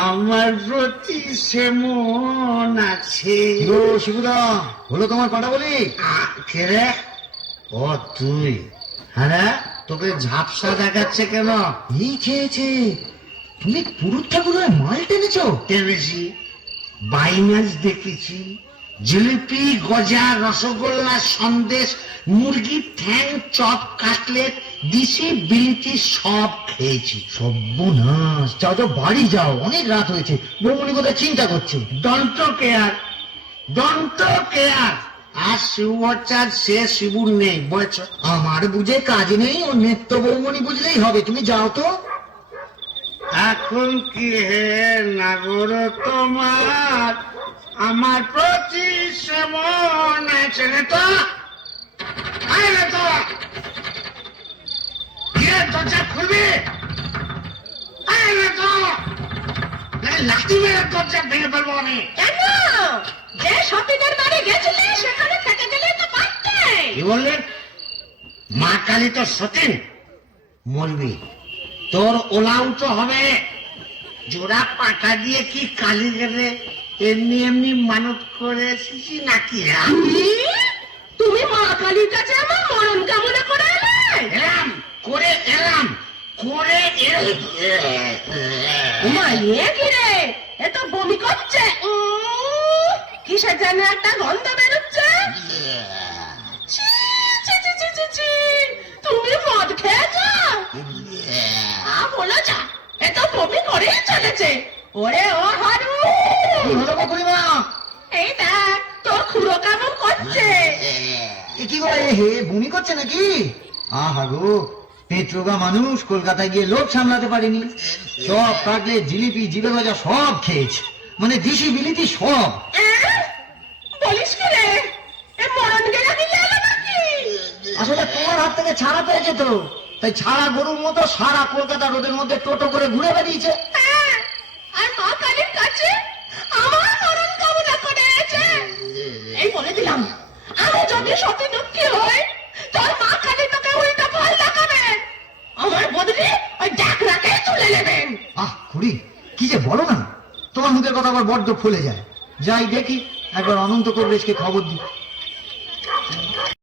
আমার প্রতি সেমন আছে। শিবুদা, হলো তোমার পাটা বলি? কে রে? ও তুই? হ্যাঁ, তোকে ঝাপসা দেখাচ্ছে কেন? এই খেয়েছে, তুমি পুরুত ঠাকুরের মাল টেনেছো? টেনেছি, বাইনাস দেখেছি, জিলিপি, গজা, রসগোল্লা, সন্দেশ, মুরগির ঠ্যাং, চপ, কাটলেট, দিশি বিলিতি সব খেয়েছি। সর্বনাশ, যাও তো বাড়ি যাও, অনেক রাত হয়েছে। বৌমনি কোথায় চিন্তা করছে। Don't care, don't care. আর শিবচার সে শিবুর নেই, বলছ? আমার বুঝে কাজ নেই, ও নেত্য বৌমনি বুঝলেই হবে। তুমি যাও তো। এখন কি হে নাগর তোমার আমার প্রতি সেমন আছে রে? তো আরে তো কে দরজা খুলবি? আরে তো লাঠি মেরে দরজা ভেঙে ফেলবো আমি। কেন? যে সতীনের বাড়ি গেছিলি সেখানে থেকে গেলে তো পারতে। কি বললেন? মা কালী তো সতীন, মরবি, তোর ওলাউটো হবে। জোড়া পাটা দিয়ে কি কালী গেলে এমনি এমনি মানত করে এসেছি নাকি? তুমি মা কালীর কাছে আমার মরণ কামনা করে এলে? এলাম করে এলাম করে ওমা, এ কি রে? এ তো বমি করছে। কিসের যেন একটা গন্ধ বেরোচ্ছে। ছি, ছি, ছি, ছি, ছি, ছি। তুমি মদ খেয়েছো? বলো যা, এ তো বমি করেই চলেছে। ওরে ও হারু, কি হলো বকুড়িমা? এই দেখ তোর খুড়ো কেমন করছে। এ কি করে, হে বমি করছে নাকি? আহা গো, পেট্রোগা মানুষ, কলকাতায় গিয়ে লোক সামলাতে পারেনি। সব কাটলেট, জিলিপি, জিবে ভাজা সব খেয়েছে, মানে দিশি বিলিতি সব। বলিস কি রে? এ মরণ গেলা কি এলো নাকি? আসলে তোমার হাত থেকে ছাড়া পেয়ে যেত, তাই ছাড়া গরুর মতো সারা কলকাতা রোদের মধ্যে টোটো করে ঘুরে বেরিয়েছে। হ্যাঁ, আর মা কালীর কাছে আমার মরণ কামনা করেছে। এই বলে দিলাম, আমি যদি সতী দুঃখী হই, তোর মা কালী তোকে উল্টা ফল দেখাবে। আমার বদলে ওই ডাকরাকে তুলে নেবেন। খুড়ি, কি যে বলো না, তোমার মুখের কথা আবার বড্ড ফুলে যায়। যাই দেখি, একবার অনন্ত কবরেজকে খবর দিই।